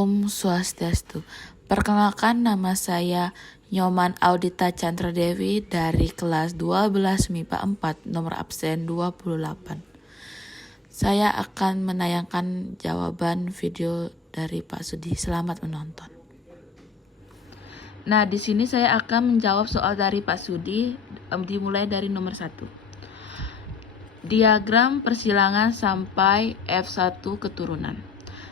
Om Swastiastu. Perkenalkan, nama saya Nyoman Audita Chandra Dewi dari kelas 12 MIPA 4 nomor absen 28. Saya akan menayangkan jawaban video dari Pak Sudi. Selamat menonton. Nah, di sini saya akan menjawab soal dari Pak Sudi, dimulai dari nomor 1. Diagram persilangan sampai F1 keturunan.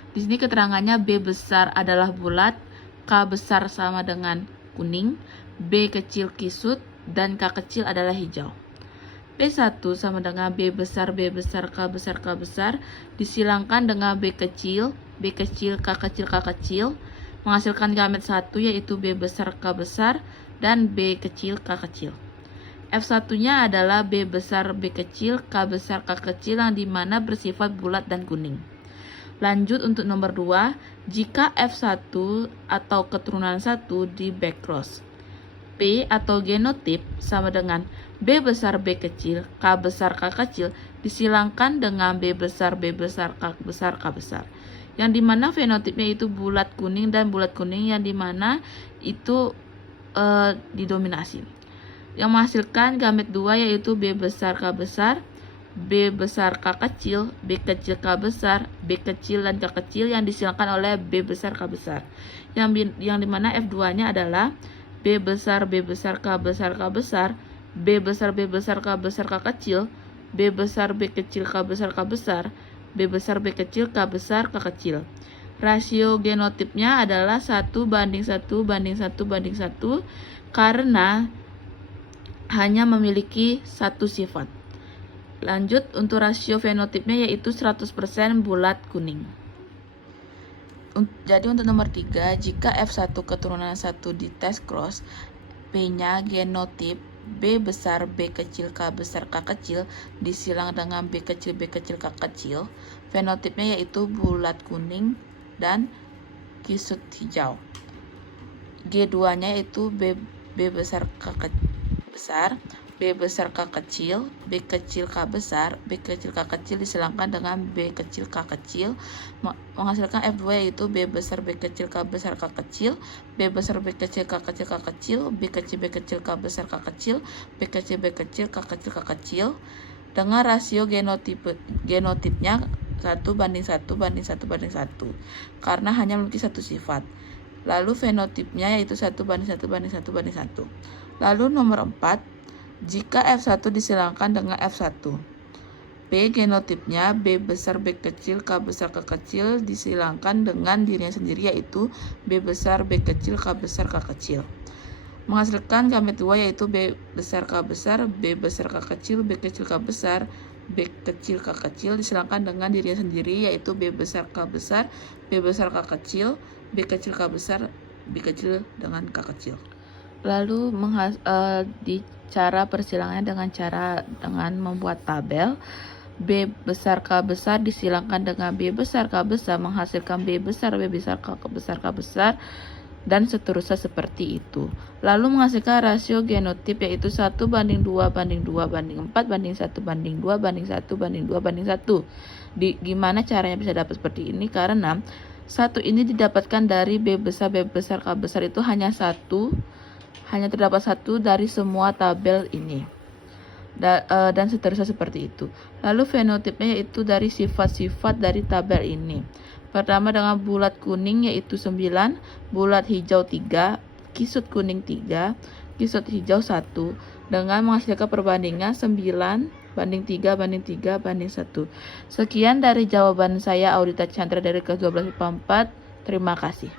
Di sini keterangannya B besar adalah bulat, K besar sama dengan kuning, B kecil kisut, dan K kecil adalah hijau. B1 sama dengan B besar, K besar, disilangkan dengan B kecil, K kecil, menghasilkan gamet 1 yaitu B besar, K besar, dan B kecil, K kecil. F1-nya adalah B besar, B kecil, K besar, K kecil yang dimana bersifat bulat dan kuning. Lanjut untuk nomor 2, jika F1 atau keturunan 1 di backcross. P atau genotip sama dengan B besar, B kecil, K besar, K kecil disilangkan dengan B besar, K besar. Yang dimana fenotipnya itu bulat kuning dan bulat kuning yang dimana itu didominasi. Yang menghasilkan gamet 2 yaitu B besar, K besar, B besar, K kecil, B kecil, K besar, B kecil, dan K kecil yang disilangkan oleh B besar, K besar. Yang dimana F2-nya adalah B besar, K besar, K besar, B besar, K besar, K kecil, B besar, B kecil, K besar, B besar, B kecil, K besar, K kecil. Rasio genotipnya adalah 1:1 karena hanya memiliki satu sifat. Lanjut untuk rasio fenotipnya yaitu 100% bulat kuning. Jadi untuk nomor 3, jika F1 keturunan 1 di test cross, P-nya genotip B besar, B kecil, K besar, K kecil disilang dengan B kecil, K kecil, fenotipnya yaitu bulat kuning dan kisut hijau. G2-nya yaitu B besar, K besar, B besar, K kecil, B kecil, K besar, B kecil, K kecil disilangkan dengan B kecil, K kecil, menghasilkan F2 yaitu B besar, K besar, K kecil, B besar, K kecil, K kecil, B kecil, K besar, K kecil, B kecil, K kecil, dengan rasio genotipnya 1:1 karena hanya memiliki satu sifat. Lalu fenotipnya yaitu 1:1. Lalu nomor 4, jika F1 disilangkan dengan F1. P genotipnya B besar, B kecil, K besar, K kecil disilangkan dengan dirinya sendiri yaitu B besar, B kecil, K besar, K kecil. Menghasilkan gamet 2 yaitu B besar, K besar, B besar, K kecil, B kecil, K besar, B kecil, K kecil disilangkan dengan dirinya sendiri yaitu B besar, K besar, B besar, K kecil, B kecil, K besar, B kecil dengan K kecil. Lalu di cara persilangannya dengan membuat tabel. B besar, K besar disilangkan dengan B besar, K besar menghasilkan B besar, K besar, dan seterusnya seperti itu. Lalu menghasilkan rasio genotip yaitu 1:2:4:1:2:1. Gimana caranya bisa dapat seperti ini? Karena 1 ini didapatkan dari B besar, K besar itu hanya terdapat 1 dari semua tabel ini. Dan seterusnya seperti itu. Lalu fenotipnya yaitu dari sifat-sifat dari tabel ini. Pertama dengan bulat kuning yaitu 9, bulat hijau 3, kisut kuning 3, kisut hijau 1, dengan menghasilkan perbandingan 9:3:1. Sekian dari jawaban saya, Audita Chandra dari kelas 12 IPA 4. Terima kasih.